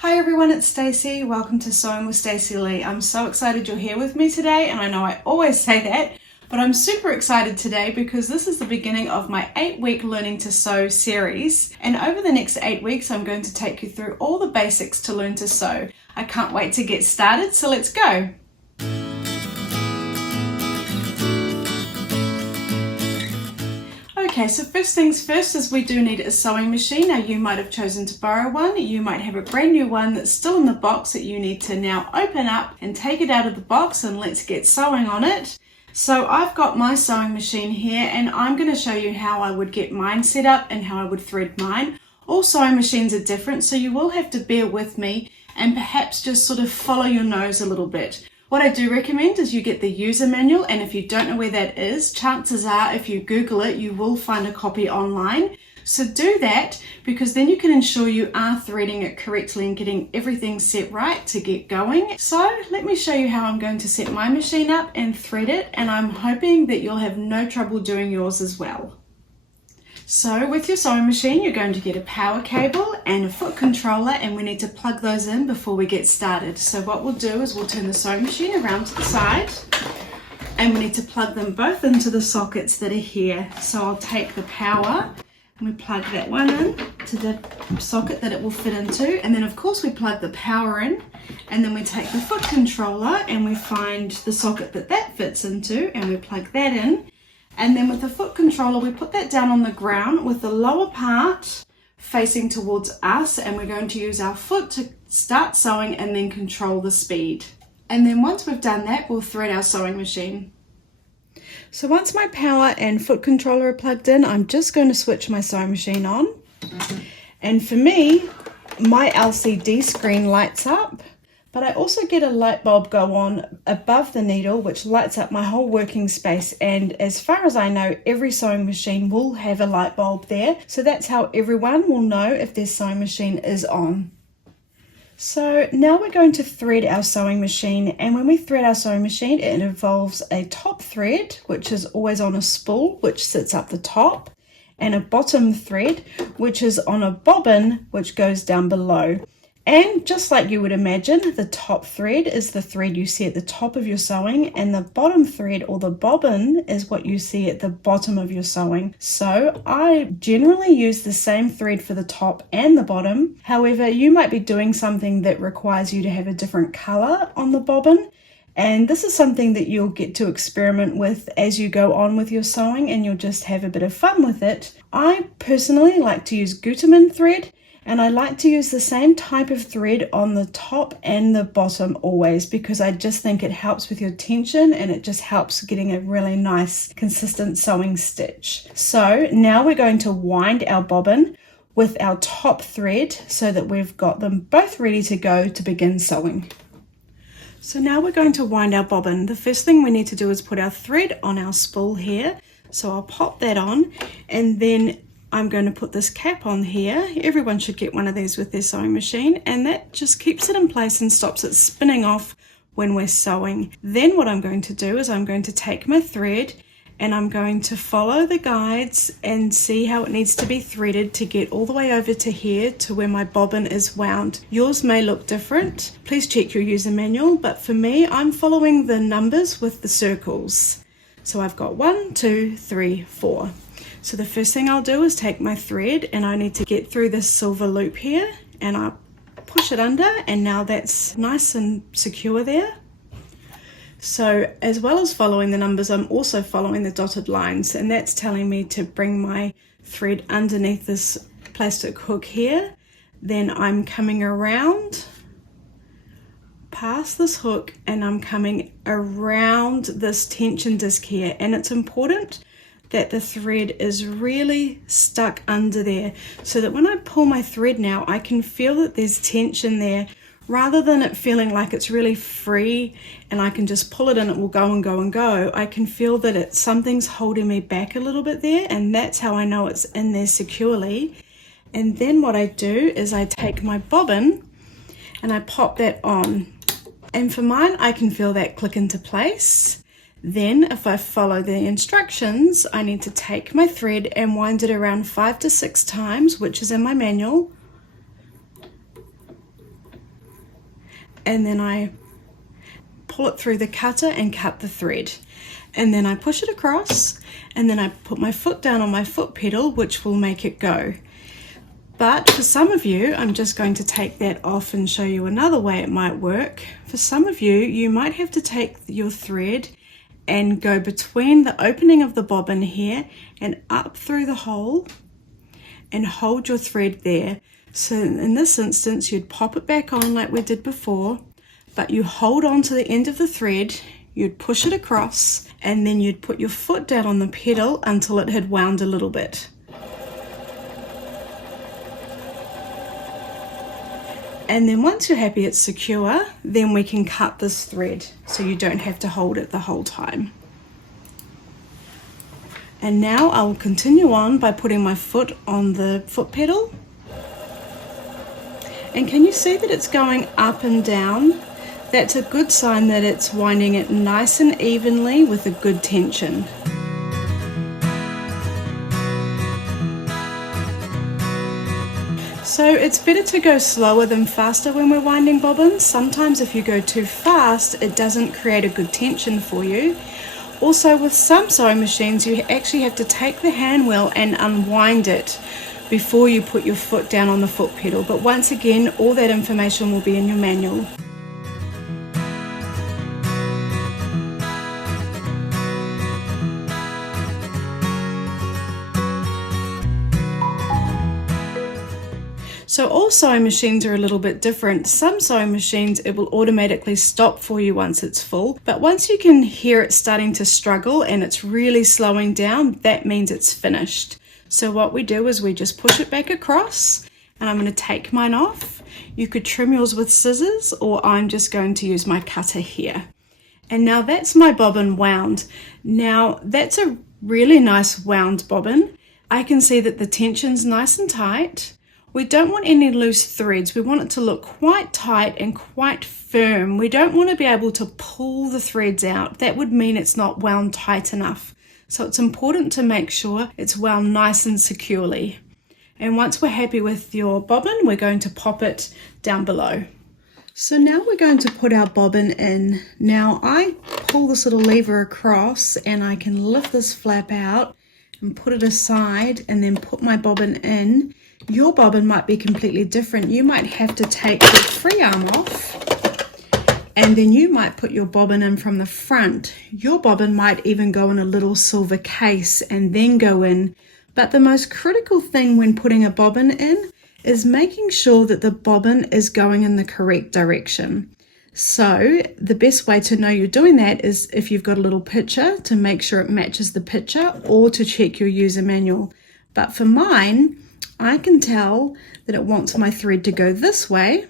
Hi everyone, it's Stacey. Welcome to Sewing with Stacey Lee. I'm so excited you're here with me today, and I know I always say that, but I'm super excited today because this is the beginning of my 8-week Learning to Sew series, and over the next 8 weeks I'm going to take you through all the basics to learn to sew. I can't wait to get started, so let's go! Okay, so first things first is we do need a sewing machine. Now you might have chosen to borrow one, you might have a brand new one that's still in the box that you need to now open up and take it out of the box, and let's get sewing on it. So I've got my sewing machine here and I'm going to show you how I would get mine set up and how I would thread mine. All sewing machines are different, so you will have to bear with me and perhaps just sort of follow your nose a little bit. What I do recommend is you get the user manual, and if you don't know where that is, chances are if you Google it, you will find a copy online. So do that, because then you can ensure you are threading it correctly and getting everything set right to get going. So let me show you how I'm going to set my machine up and thread it, and I'm hoping that you'll have no trouble doing yours as well. So with your sewing machine, you're going to get a power cable and a foot controller, and we need to plug those in before we get started. So what we'll do is we'll turn the sewing machine around to the side, and we need to plug them both into the sockets that are here. So I'll take the power and we plug that one in to the socket that it will fit into, and then of course we plug the power in, and then we take the foot controller and we find the socket that that fits into and we plug that in. And then with the foot controller, we put that down on the ground with the lower part facing towards us, and we're going to use our foot to start sewing and then control the speed. And then once we've done that, we'll thread our sewing machine. So once my power and foot controller are plugged in, I'm just going to switch my sewing machine on. And for me, my LCD screen lights up, but I also get a light bulb go on above the needle, which lights up my whole working space. And as far as I know, every sewing machine will have a light bulb there. So that's how everyone will know if their sewing machine is on. So now we're going to thread our sewing machine. And when we thread our sewing machine, it involves a top thread, which is always on a spool, which sits up the top, and a bottom thread, which is on a bobbin, which goes down below. And just like you would imagine, the top thread is the thread you see at the top of your sewing, and the bottom thread or the bobbin is what you see at the bottom of your sewing. So I generally use the same thread for the top and the bottom. However, you might be doing something that requires you to have a different color on the bobbin. And this is something that you'll get to experiment with as you go on with your sewing, and you'll just have a bit of fun with it. I personally like to use Gutermann thread, and I like to use the same type of thread on the top and the bottom always, because I just think it helps with your tension and it just helps getting a really nice consistent sewing stitch. So now we're going to wind our bobbin with our top thread so that we've got them both ready to go to begin sewing. So now we're going to wind our bobbin. The first thing we need to do is put our thread on our spool here. So I'll pop that on, and then I'm going to put this cap on here. Everyone should get one of these with their sewing machine, and that just keeps it in place and stops it spinning off when we're sewing. Then what I'm going to do is I'm going to take my thread and I'm going to follow the guides and see how it needs to be threaded to get all the way over to here to where my bobbin is wound. Yours may look different. Please check your user manual, but for me, I'm following the numbers with the circles. So I've got 1, 2, 3, 4. So the first thing I'll do is take my thread, and I need to get through this silver loop here, and I push it under, and now that's nice and secure there. So as well as following the numbers, I'm also following the dotted lines, and that's telling me to bring my thread underneath this plastic hook here. Then I'm coming around past this hook, and I'm coming around this tension disc here, and it's important that the thread is really stuck under there, so that when I pull my thread now, I can feel that there's tension there, rather than it feeling like it's really free and I can just pull it and it will go and go and go. I can feel that something's holding me back a little bit there, and that's how I know it's in there securely. And then what I do is I take my bobbin and I pop that on, and for mine I can feel that click into place. Then if I follow the instructions, I need to take my thread and wind it around 5 to 6 times, which is in my manual. and then I pull it through the cutter and cut the thread. And then I push it across, and then I put my foot down on my foot pedal, which will make it go. But for some of you, I'm just going to take that off and show you another way it might work. For some of you, you might have to take your thread and go between the opening of the bobbin here and up through the hole and hold your thread there. So in this instance, you'd pop it back on like we did before, but you hold on to the end of the thread, you'd push it across, and then you'd put your foot down on the pedal until it had wound a little bit. And then once you're happy it's secure, then we can cut this thread so you don't have to hold it the whole time. And now I'll continue on by putting my foot on the foot pedal. And can you see that it's going up and down? That's a good sign that it's winding it nice and evenly with a good tension. So it's better to go slower than faster when we're winding bobbins. Sometimes if you go too fast, it doesn't create a good tension for you. Also with some sewing machines, you actually have to take the hand wheel and unwind it before you put your foot down on the foot pedal. But once again, all that information will be in your manual. So all sewing machines are a little bit different. Some sewing machines, it will automatically stop for you once it's full, but once you can hear it starting to struggle and it's really slowing down, that means it's finished. So what we do is we just push it back across, and I'm going to take mine off. You could trim yours with scissors, or I'm just going to use my cutter here. And now that's my bobbin wound. Now that's a really nice wound bobbin. I can see that the tension's nice and tight. We don't want any loose threads. We want it to look quite tight and quite firm. We don't want to be able to pull the threads out. That would mean it's not wound tight enough. So it's important to make sure it's wound nice and securely. And once we're happy with your bobbin, we're going to pop it down below. So now we're going to put our bobbin in. Now I pull this little lever across and I can lift this flap out and put it aside and then put my bobbin in. Your bobbin might be completely different. You might have to take the free arm off, and then you might put your bobbin in from the front. Your bobbin might even go in a little silver case and then go in. But the most critical thing when putting a bobbin in is making sure that the bobbin is going in the correct direction. So the best way to know you're doing that is if you've got a little picture to make sure it matches the picture, or to check your user manual. But for mine, I can tell that it wants my thread to go this way,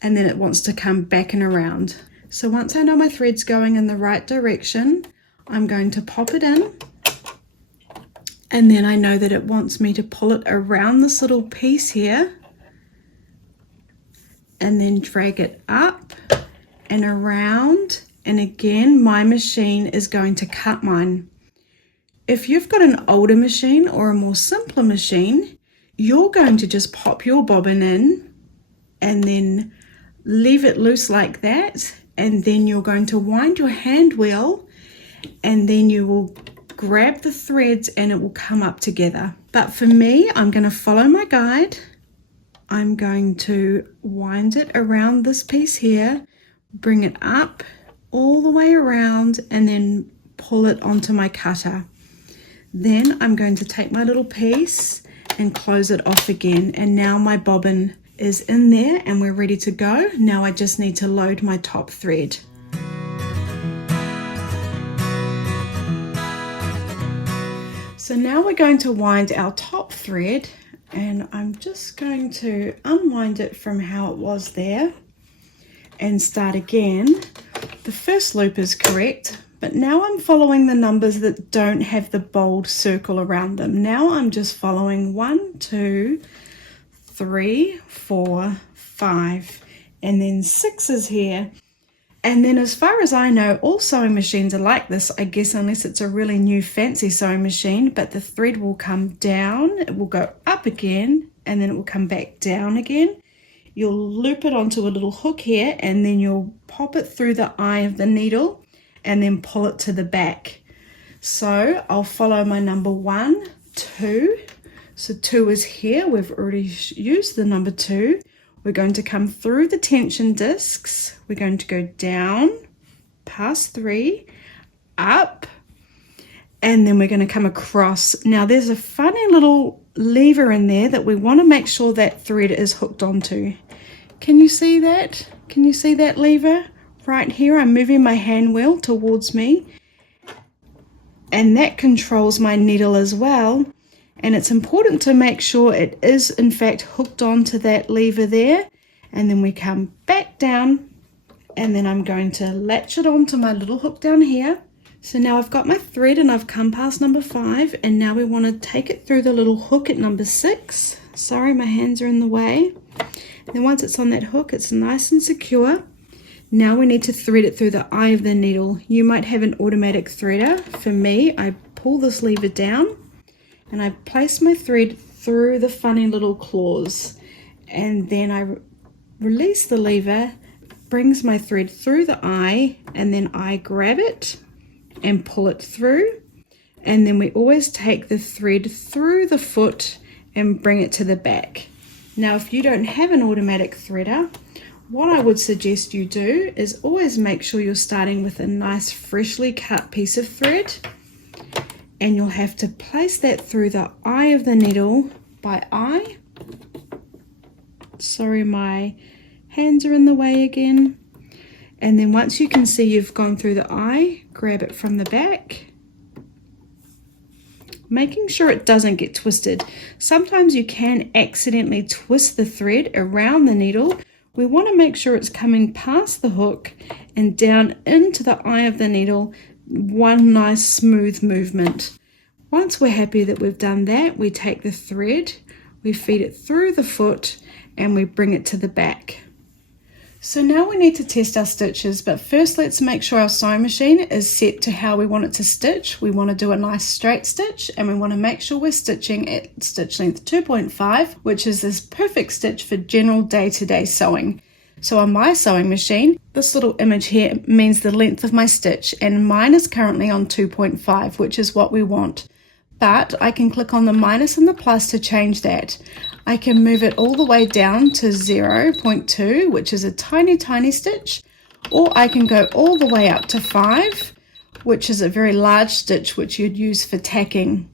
and then it wants to come back and around. So once I know my thread's going in the right direction, I'm going to pop it in, and then I know that it wants me to pull it around this little piece here, and then drag it up and around, and again my machine is going to cut mine. If you've got an older machine or a more simpler machine, you're going to just pop your bobbin in and then leave it loose like that, and then you're going to wind your hand wheel, and then you will grab the threads and it will come up together. But for me, I'm going to follow my guide. I'm going to wind it around this piece here, bring it up all the way around, and then pull it onto my cutter. Then I'm going to take my little piece and close it off again, and now my bobbin is in there and we're ready to go. Now I just need to load my top thread. So now we're going to wind our top thread, and I'm just going to unwind it from how it was there and start again. The first loop is correct, but now I'm following the numbers that don't have the bold circle around them. Now I'm just following 1, 2, 3, 4, 5, and then 6 is here. And then as far as I know, all sewing machines are like this, I guess, unless it's a really new fancy sewing machine, but the thread will come down, it will go up again, and then it will come back down again. you'll loop it onto a little hook here, and then you'll pop it through the eye of the needle and then pull it to the back. So I'll follow my number 1, 2. So 2 is here. We've already used the number 2. We're going to come through the tension discs. We're going to go down, past 3, up, and then we're going to come across. Now there's a funny little lever in there that we want to make sure that thread is hooked onto. Can you see that? Can you see that lever? Right here, I'm moving my hand wheel towards me, and that controls my needle as well. And it's important to make sure it is in fact hooked onto that lever there. And then we come back down, and then I'm going to latch it onto my little hook down here. So now I've got my thread and I've come past number 5, and now we want to take it through the little hook at number 6. Sorry, my hands are in the way. And then once it's on that hook, it's nice and secure. Now we need to thread it through the eye of the needle. You might have an automatic threader. For me, I pull this lever down and I place my thread through the funny little claws, and then I release the lever, brings my thread through the eye, and then I grab it and pull it through. And then we always take the thread through the foot and bring it to the back. Now if you don't have an automatic threader, what I would suggest you do is always make sure you're starting with a nice freshly cut piece of thread, and you'll have to place that through the eye of the needle by eye. Sorry, my hands are in the way again. And then once you can see you've gone through the eye, grab it from the back, making sure it doesn't get twisted. Sometimes you can accidentally twist the thread around the needle. We want to make sure it's coming past the hook and down into the eye of the needle. One nice smooth movement. Once we're happy that we've done that, we take the thread, we feed it through the foot, and we bring it to the back. So now we need to test our stitches, but first let's make sure our sewing machine is set to how we want it to stitch. We want to do a nice straight stitch, and we want to make sure we're stitching at stitch length 2.5, which is this perfect stitch for general day-to-day sewing. So on my sewing machine, this little image here means the length of my stitch, and mine is currently on 2.5, which is what we want. But I can click on the minus and the plus to change that. I can move it all the way down to 0.2, which is a tiny, tiny stitch, or I can go all the way up to 5, which is a very large stitch, which you'd use for tacking.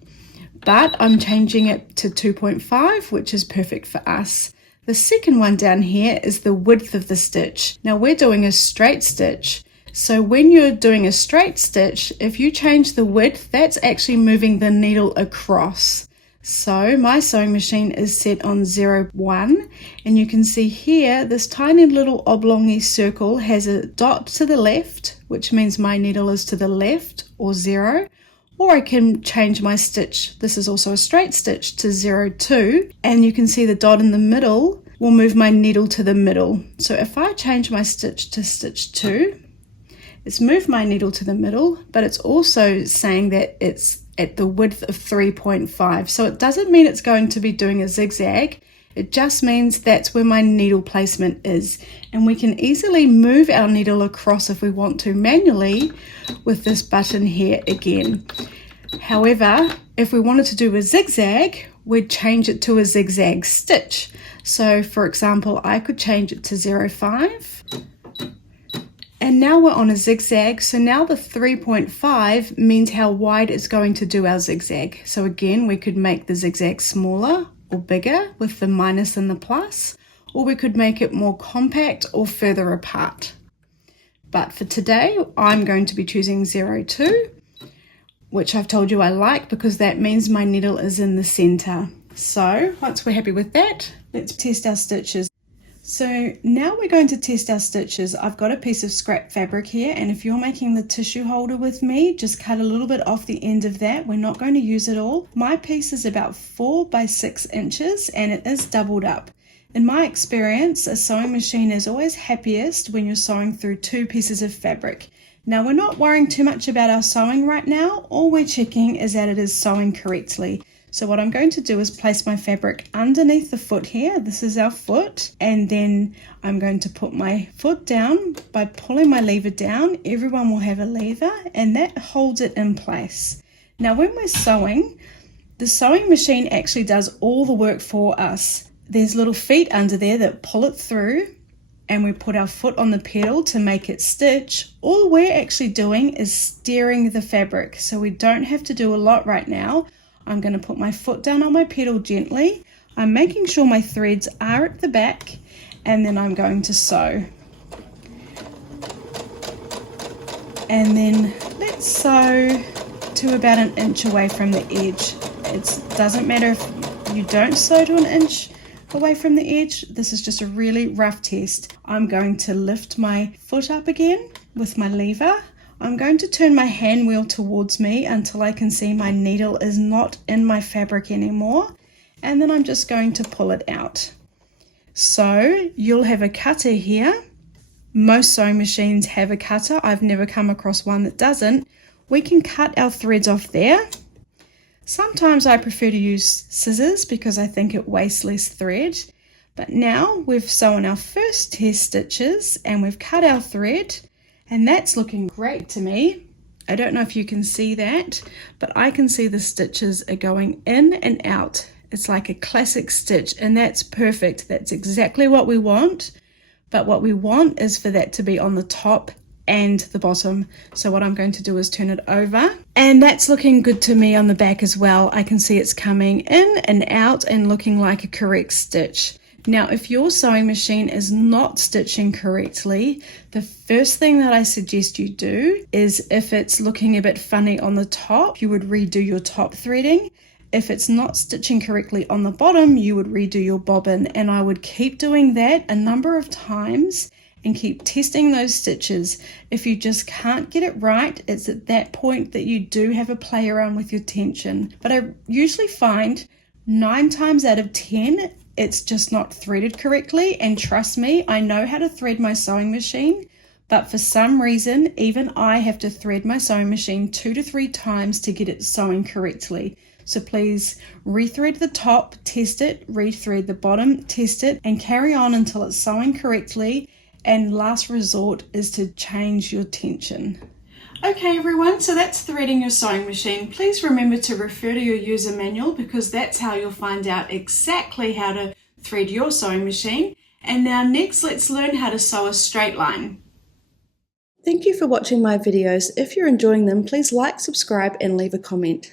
But I'm changing it to 2.5, which is perfect for us. The second one down here is the width of the stitch. Now we're doing a straight stitch. So when you're doing a straight stitch, if you change the width, that's actually moving the needle across. So my sewing machine is set on 0.1, and you can see here this tiny little oblongy circle has a dot to the left, which means my needle is to the left, or 0. Or I can change my stitch, this is also a straight stitch, to 0.2, and you can see the dot in the middle will move my needle to the middle. So if I change my stitch to stitch 2, it's moved my needle to the middle, but it's also saying that it's at the width of 3.5. So it doesn't mean it's going to be doing a zigzag. It just means that's where my needle placement is. And we can easily move our needle across if we want to manually with this button here again. However, if we wanted to do a zigzag, we'd change it to a zigzag stitch. So for example, I could change it to 0.5. And now we're on a zigzag, so now the 3.5 means how wide it's going to do our zigzag. So again, we could make the zigzag smaller or bigger with the minus and the plus, or we could make it more compact or further apart. But for today, I'm going to be choosing 0.2, which I've told you I like because that means my needle is in the center. So once we're happy with that, let's test our stitches. So now we're going to test our stitches. I've got a piece of scrap fabric here, and if you're making the tissue holder with me, just cut a little bit off the end of that. We're not going to use it all. My piece is about 4 by 6 inches and it is doubled up. In my experience, a sewing machine is always happiest when you're sewing through 2 pieces of fabric. Now we're not worrying too much about our sewing right now. All we're checking is that it is sewing correctly. So what I'm going to do is place my fabric underneath the foot here. This is our foot. And then I'm going to put my foot down by pulling my lever down. Everyone will have a lever and that holds it in place. Now when we're sewing, the sewing machine actually does all the work for us. There's little feet under there that pull it through, and we put our foot on the pedal to make it stitch. All we're actually doing is steering the fabric, so we don't have to do a lot right now. I'm going to put my foot down on my pedal gently. I'm making sure my threads are at the back, and then I'm going to sew. And then let's sew to about 1 inch away from the edge. It doesn't matter if you don't sew to 1 inch away from the edge. This is just a really rough test. I'm going to lift my foot up again with my lever. I'm going to turn my hand wheel towards me until I can see my needle is not in my fabric anymore, and then I'm just going to pull it out. So you'll have a cutter here. Most sewing machines have a cutter. I've never come across one that doesn't. We can cut our threads off there. Sometimes I prefer to use scissors because I think it wastes less thread. But now we've sewn our first test stitches and we've cut our thread, and that's looking great to me. I don't know if you can see that, but I can see the stitches are going in and out. It's like a classic stitch, and that's perfect. That's exactly what we want. But what we want is for that to be on the top and the bottom. So what I'm going to do is turn it over, and that's looking good to me on the back as well. I can see it's coming in and out and looking like a correct stitch. Now if your sewing machine is not stitching correctly, the first thing that I suggest you do is, if it's looking a bit funny on the top, you would redo your top threading. If it's not stitching correctly on the bottom, you would redo your bobbin, and I would keep doing that a number of times and keep testing those stitches. If you just can't get it right, it's at that point that you do have a play around with your tension. But I usually find 9 times out of 10, it's just not threaded correctly. And trust me, I know how to thread my sewing machine, but for some reason, even I have to thread my sewing machine 2 to 3 times to get it sewing correctly. So please rethread the top, test it, rethread the bottom, test it, and carry on until it's sewing correctly. And last resort is to change your tension. Okay everyone, so that's threading your sewing machine. Please remember to refer to your user manual, because that's how you'll find out exactly how to thread your sewing machine. And now next, let's learn how to sew a straight line. Thank you for watching my videos. If you're enjoying them, please like, subscribe, and leave a comment.